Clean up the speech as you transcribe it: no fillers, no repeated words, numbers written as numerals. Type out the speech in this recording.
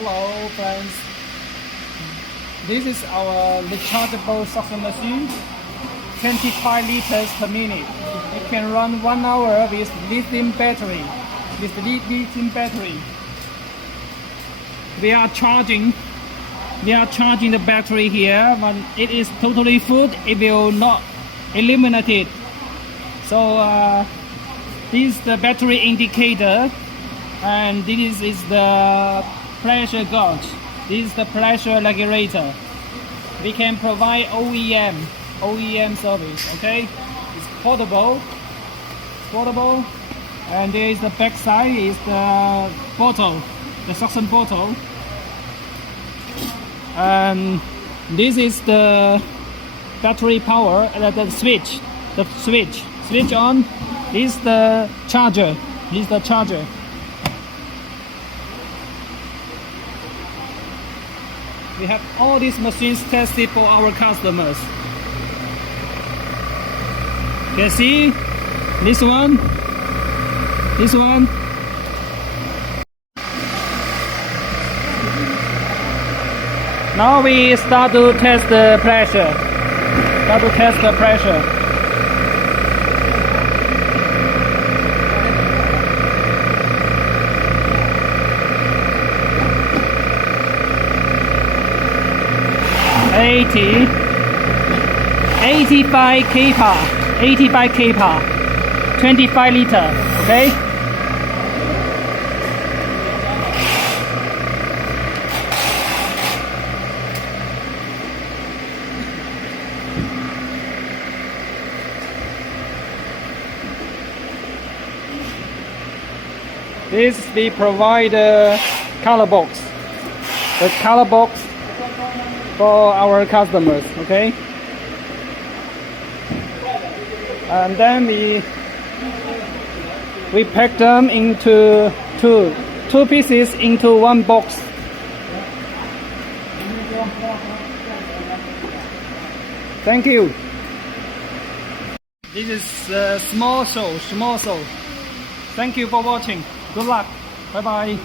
Hello friends, this is our rechargeable suction machine, 25 liters per minute. It can run 1 hour with lithium battery. We are charging the battery here. When it is totally full, it will not eliminate it. So this is the battery indicator, and this is the pressure gauge. This is the pressure regulator. We can provide OEM service. Okay, it's portable, and there is the back side is the bottle, the suction bottle, and this is the battery power. The switch on. This is the charger. We have all these machines tested for our customers. You can see this one. Now we start to test the pressure. 85 kPa, 25 liter. Okay. This we provide the color box. For our customers, okay? And then we pack them into two pieces into one box. Thank you. This is a small show. Thank you for watching. Good luck. Bye bye.